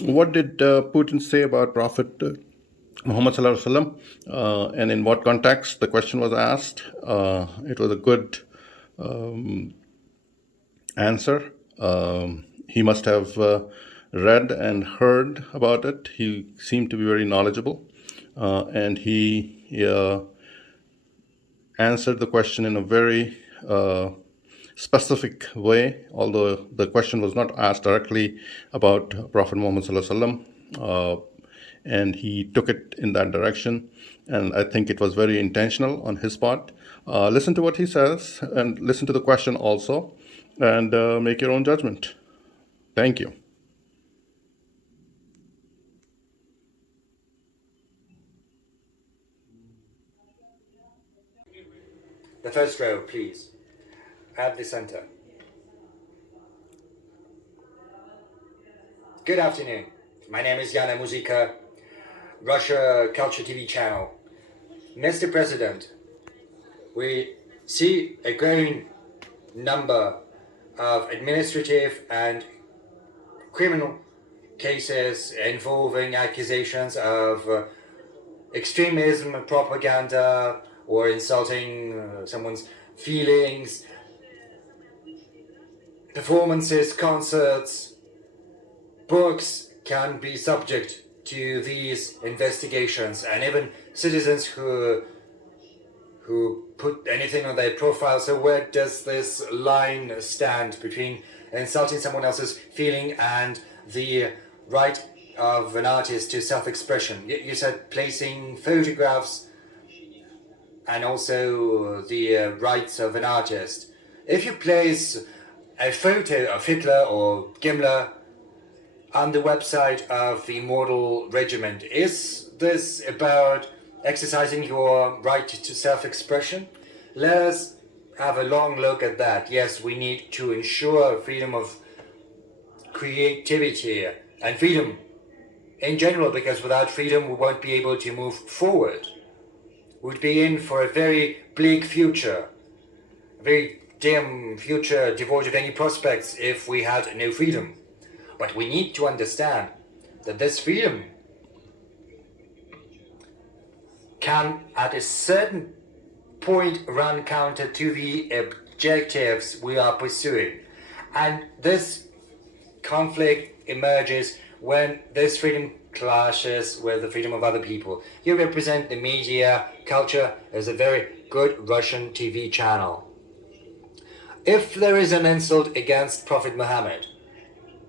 What did Putin say about Prophet Muhammad Sallallahu Alaihi Wasallam, and in what context the question was asked? It was a good answer. He must have read and heard about it. He seemed to be very knowledgeable, and he answered the question in a very specific way, although the question was not asked directly about Prophet Muhammad Sallallahu Alaihi Wasallam, and he took it in that direction. And I think it was very intentional on his part. Listen to what he says and listen to the question also, and make your own judgment. Thank you. The first row, please. At the center. Good afternoon. My name is Yana Muzika, Russia Culture TV channel. Mr. President, we see a growing number of administrative and criminal cases involving accusations of extremism, propaganda, or insulting someone's feelings, performances, concerts, books can be subject to these investigations, and even citizens who put anything on their profile. So where does this line stand between insulting someone else's feeling and the right of an artist to self-expression? You said placing photographs and also the rights of an artist. If you place a photo of Hitler or Gimler on the website of the Immortal Regiment, is this about exercising your right to self-expression? Let us have a long look at that. Yes, we need to ensure freedom of creativity and freedom in general, because without freedom we won't be able to move forward. We'd be in for a very bleak future, a very dim future devoid of any prospects if we had no freedom. But we need to understand that this freedom can, at a certain point, run counter to the objectives we are pursuing. And this conflict emerges when this freedom clashes with the freedom of other people. You represent the media culture as a very good Russian TV channel. If there is an insult against Prophet Mohammed,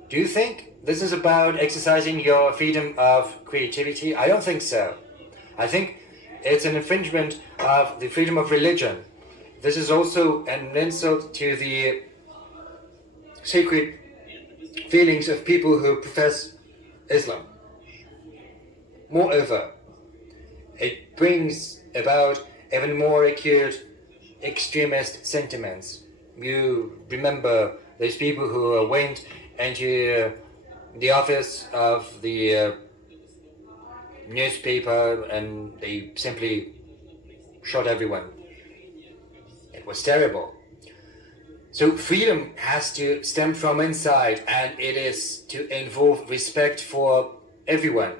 do you think this is about exercising your freedom of creativity? I don't think so. I think it's an infringement of the freedom of religion. This is also an insult to the sacred feelings of people who profess Islam. Moreover, it brings about even more acute extremist sentiments. You remember those people who went into the office of the newspaper and they simply shot everyone. It was terrible. So freedom has to stem from inside, and it is to involve respect for everyone.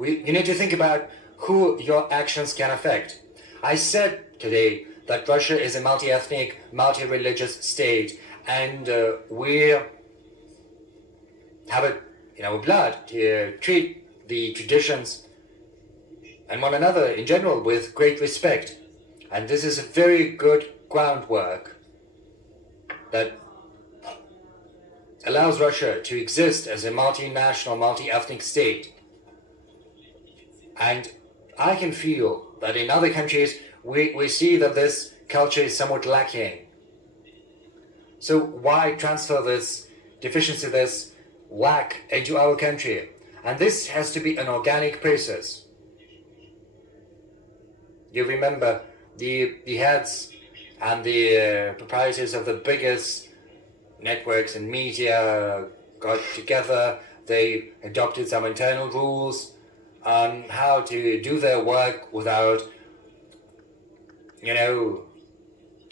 You need to think about who your actions can affect. I said today that Russia is a multi-ethnic, multi-religious state, and we have it in our blood to treat the traditions and one another in general with great respect. And this is a very good groundwork that allows Russia to exist as a multinational, multi-ethnic state. And I can feel that in other countries we see that this culture is somewhat lacking. So why transfer this deficiency, this lack into our country? And this has to be an organic process. You remember the heads and the proprietors of the biggest networks and media got together. They adopted some internal rules on how to do their work without,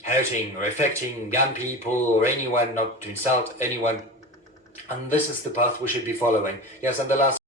hurting or affecting young people or anyone, not to insult anyone. And this is the path we should be following. Yes, and the last